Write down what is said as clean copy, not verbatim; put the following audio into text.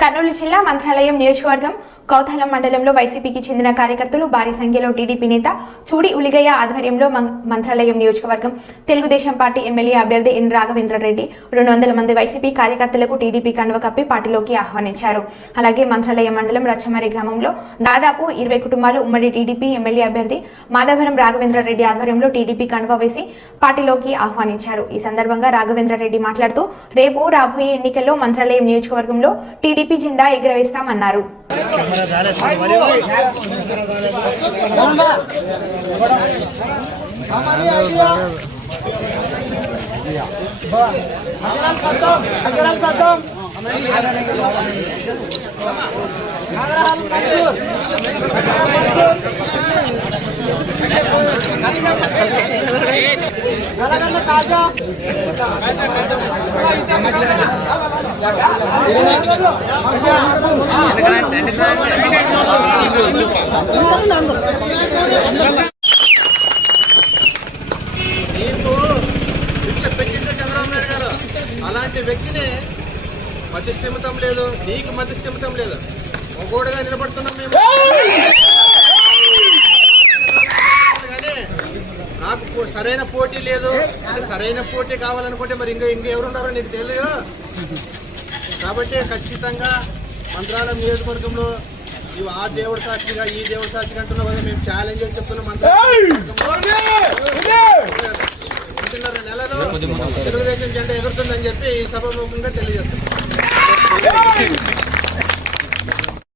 కర్నూలు జిల్లా మంత్రాలయం నియోజకవర్గం కౌతాలం మండలంలో వైసీపీకి చెందిన కార్యకర్తలు భారీ సంఖ్యలో టీడీపీ నేత చూడి ఉలిగయ్య ఆధ్వర్యంలో మంత్రాలయం నియోజకవర్గం తెలుగుదేశం పార్టీ ఎమ్మెల్యే అభ్యర్థి ఎన్ రాఘవేంద్రరెడ్డి 200 మంది వైసీపీ కార్యకర్తలకు టీడీపీ కండువ కప్పి పార్టీలోకి ఆహ్వానించారు. అలాగే మంత్రాలయం మండలం రచ్చమరి గ్రామంలో దాదాపు 20 కుటుంబాలు ఉమ్మడి టీడీపీ ఎమ్మెల్యే అభ్యర్థి మాధవరం రాఘవేంద్రరెడ్డి ఆధ్వర్యంలో టీడీపీ కండువ వేసి పార్టీలోకి ఆహ్వానించారు. ఈ సందర్భంగా రాఘవేంద్రరెడ్డి మాట్లాడుతూ రేపు రాబోయే ఎన్నికల్లో మంత్రాలయం నియోజకవర్గంలో టీడీపీ జెండా ఎగురవేస్తామన్నారు. అలాంటి వ్యక్తిని మధ్యస్థిమితం లేదు, నీకు మధ్యస్థిమితం లేదు, ఒక్కోడుగా నిలబడుతున్నాం మేము. కానీ నాకు సరైన పోటీ లేదు. సరైన పోటీ కావాలనుకుంటే మరి ఇంకెవరున్నారో నీకు తెలియదు. కాబట్టి ఖచ్చితంగా మంత్రాలయం నియోజకవర్గంలో ఆ దేవుడి సాక్షిగా ఈ దేవుడి సాక్షిగా అంటున్నాం కదా, మేము ఛాలెంజ్ చేసి చెప్తున్నాం. నెలలో తెలుగుదేశం జెండా ఎగురుతుందని చెప్పి ఈ సభాముఖంగా తెలియజేస్తున్నాం.